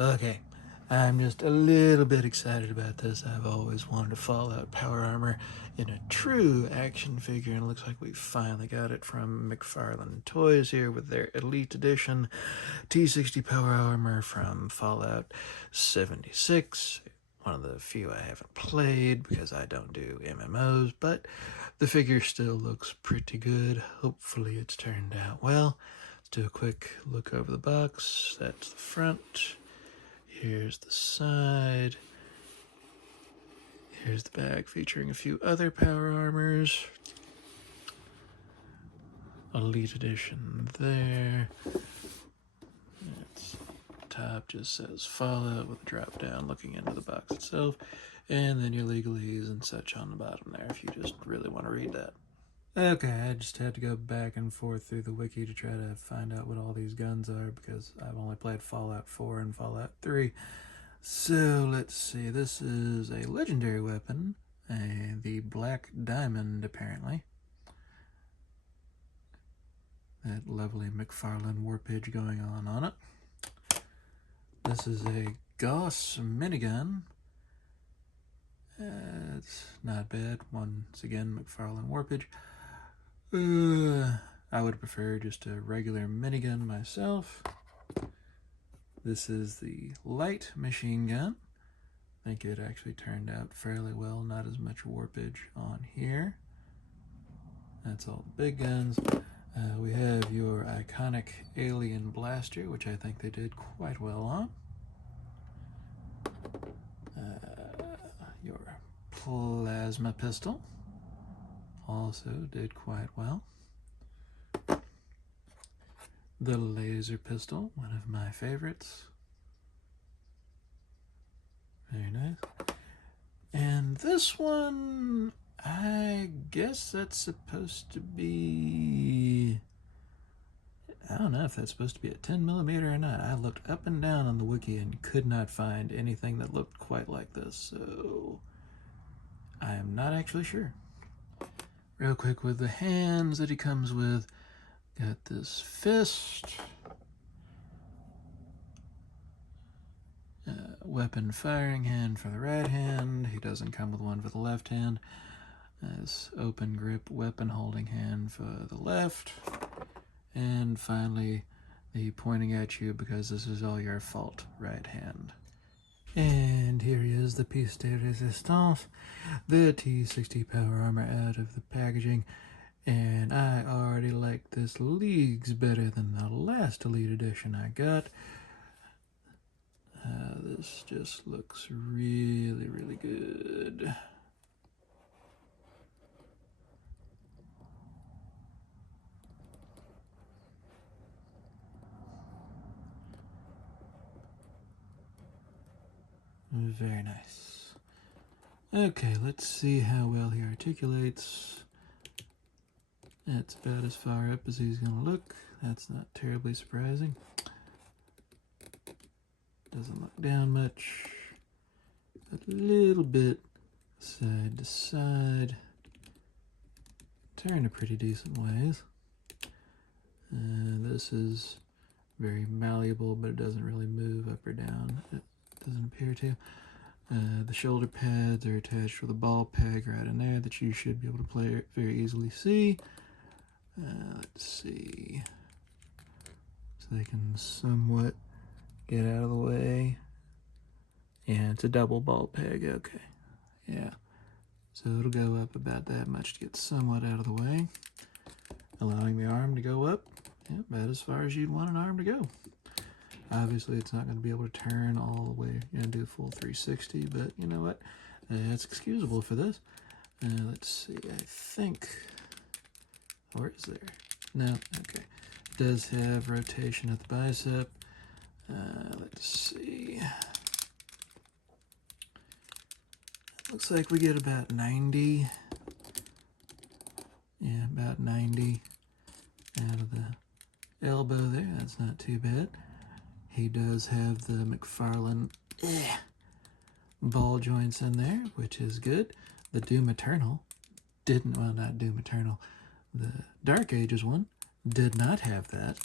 Okay, I'm just a little bit excited about this. I've always wanted a Fallout power armor in a true action figure, and it looks like we finally got it from McFarlane Toys here with their Elite Edition T-60 power armor from Fallout 76. One of the few I haven't played because I don't do MMOs, but the figure still looks pretty good. Hopefully it's turned out well. Let's do a quick look over the box. That's the front. Here's the side. Here's the bag featuring a few other power armors. Elite Edition there. It's top just says Fallout with a drop down looking into the box itself. And then your legalese and such on the bottom there if you just really want to read that. Okay, I just had to go back and forth through the wiki to try to find out what all these guns are because I've only played Fallout 4 and Fallout 3. So let's see, this is a legendary weapon, the Black Diamond apparently. That lovely McFarlane warpage going on it. This is a Gauss minigun. It's not bad. Once again, McFarlane warpage. I would prefer just a regular minigun myself. This is the light machine gun. I think it actually turned out fairly well, not as much warpage on here. That's all the big guns. We have your iconic alien blaster, which I think they did quite well on. Your plasma pistol also did quite well. The laser pistol, one of my favorites. Very nice. And this one, I guess that's supposed to be... I don't know if that's supposed to be a 10mm or not. I looked up and down on the wiki and could not find anything that looked quite like this, so I am not actually sure. Real quick with the hands that he comes with, got this fist, weapon firing hand for the right hand. He doesn't come with one for the left hand. This open grip weapon holding hand for the left. And finally, the pointing at you because this is all your fault right hand. And here is the piece de resistance, the T-60 power armor out of the packaging. And I already like this leagues better than the last Elite Edition I got. This just looks really, really good. Very nice. Okay, let's see how well he articulates. That's about as far up as he's going to look. That's not terribly surprising. Doesn't look down much. A little bit side to side. Turn a pretty decent ways. This is very malleable, but it doesn't really move up or down. It doesn't appear to. The shoulder pads are attached with a ball peg right in there that you should be able to very easily see. Let's see. So they can somewhat get out of the way. Yeah, it's a double ball peg, okay. Yeah. So it'll go up about that much to get somewhat out of the way, allowing the arm to go up about as far as you'd want an arm to go. Obviously, it's not going to be able to turn all the way and do full 360, but you know what? It's excusable for this. Let's see, I think... Or is there? No, okay. It does have rotation at the bicep. Let's see. Looks like we get about 90. Yeah, about 90 out of the elbow there. That's not too bad. He does have the McFarlane ball joints in there, which is good. The Doom Eternal didn't, well, not Doom Eternal. The Dark Ages one did not have that.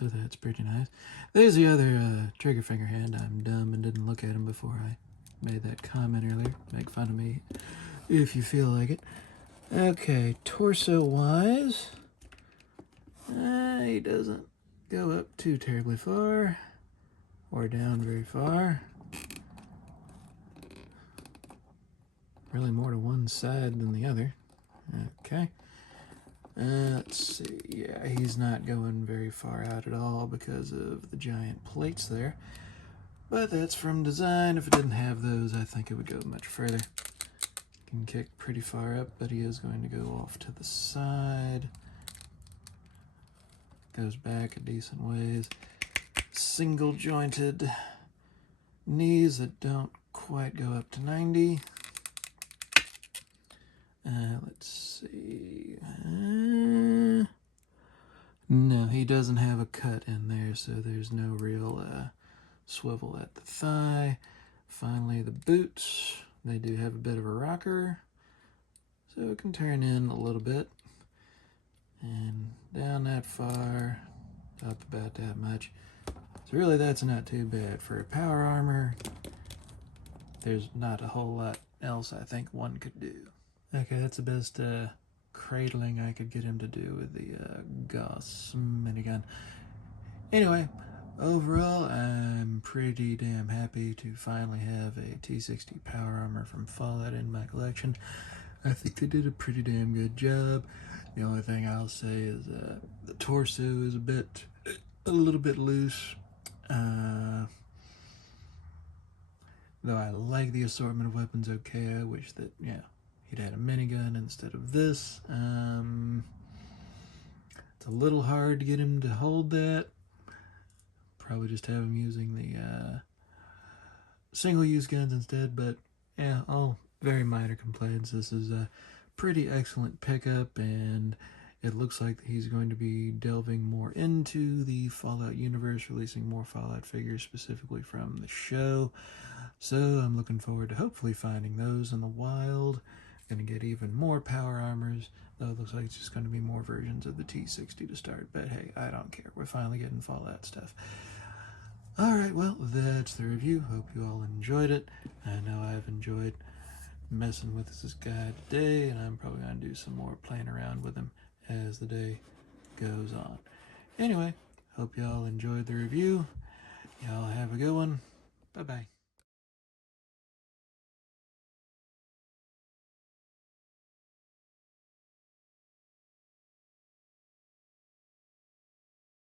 So that's pretty nice. There's the other trigger finger hand. I'm dumb and didn't look at him before I made that comment earlier. Make fun of me if you feel like it. Okay, torso-wise, he doesn't go up too terribly far or down very far. Really more to one side than the other. Okay. Let's see. Yeah, he's not going very far out at all because of the giant plates there. But that's from design. If it didn't have those, I think it would go much further. Can kick pretty far up, but he is going to go off to the side. Goes back a decent ways. Single jointed knees that don't quite go up to 90. Let's see. No, he doesn't have a cut in there, so there's no real swivel at the thigh. Finally, the boots. They do have a bit of a rocker, so it can turn in a little bit. And down that far, up about that much. So really that's not too bad. For a power armor, there's not a whole lot else I think one could do. Okay, that's the best cradling I could get him to do with the Gauss minigun. Anyway, overall, I'm pretty damn happy to finally have a T-60 power armor from Fallout in my collection. I think they did a pretty damn good job. The only thing I'll say is the torso is a little bit loose. Though I like the assortment of weapons okay, I wish that, yeah, he'd had a minigun instead of this. It's a little hard to get him to hold that. Probably just have him using the single-use guns instead, but yeah, all very minor complaints. This is a pretty excellent pickup, and it looks like he's going to be delving more into the Fallout universe, releasing more Fallout figures specifically from the show. So I'm looking forward to hopefully finding those in the wild. Going to get even more power armors, though it looks like it's just going to be more versions of the T-60 to start. But hey, I don't care. We're finally getting Fallout stuff. Alright, well, that's the review. Hope you all enjoyed it. I know I've enjoyed messing with this guy today, and I'm probably going to do some more playing around with him as the day goes on. Anyway, hope y'all enjoyed the review. Y'all have a good one. Bye-bye.